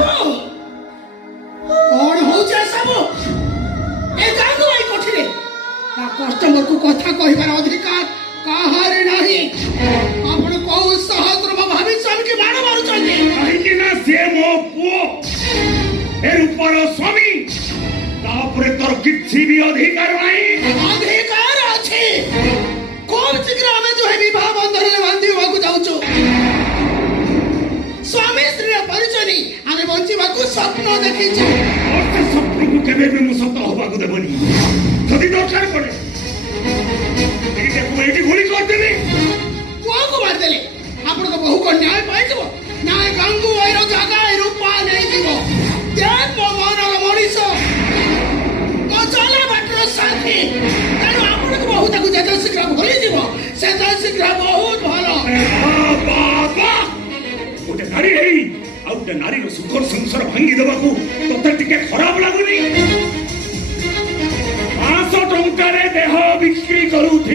बाबू कौन हो जा सब ए गांगू भाई कोठिरे ना कस्टमर को कथा कहिबार अधिकार काहारे नाही आपण को सहस्र भाभी सब के मार मारू चले कहि कि ना से मो पुओ ए ऊपर स्वामी तापरे तोर किछि भी अधिकार नाही अधिकार अछि कोन शीघ्र हमें जो है विवाह बंधन में बांधी होको जाउचो स्वामी स्त्री परिचय नहीं हमें बंचीबा को स्वप्न देखि छी और से स्वप्न को केबे भी मु सत होबा को देबनी जदि दरकार पड़े एके को एटी गोली कर देबे पुआ को मार देले आपण को बहु को न्याय पाइ जबो न्याय गंगू ओइरो जागा ए रूपा नहीं जीवो देख मो मनर मनीष तो चला बाटर साथी तेनु आपण को बहुत को जत शीघ्र भूली जीवो से तो शीघ्र बहुत भलो बाबा गोटे नारी हेई आ गोटे नारी रो सुखर संसार भांगी देबा को तते टिके खराब लागुनी 500 टंका रे देह बिक्री करू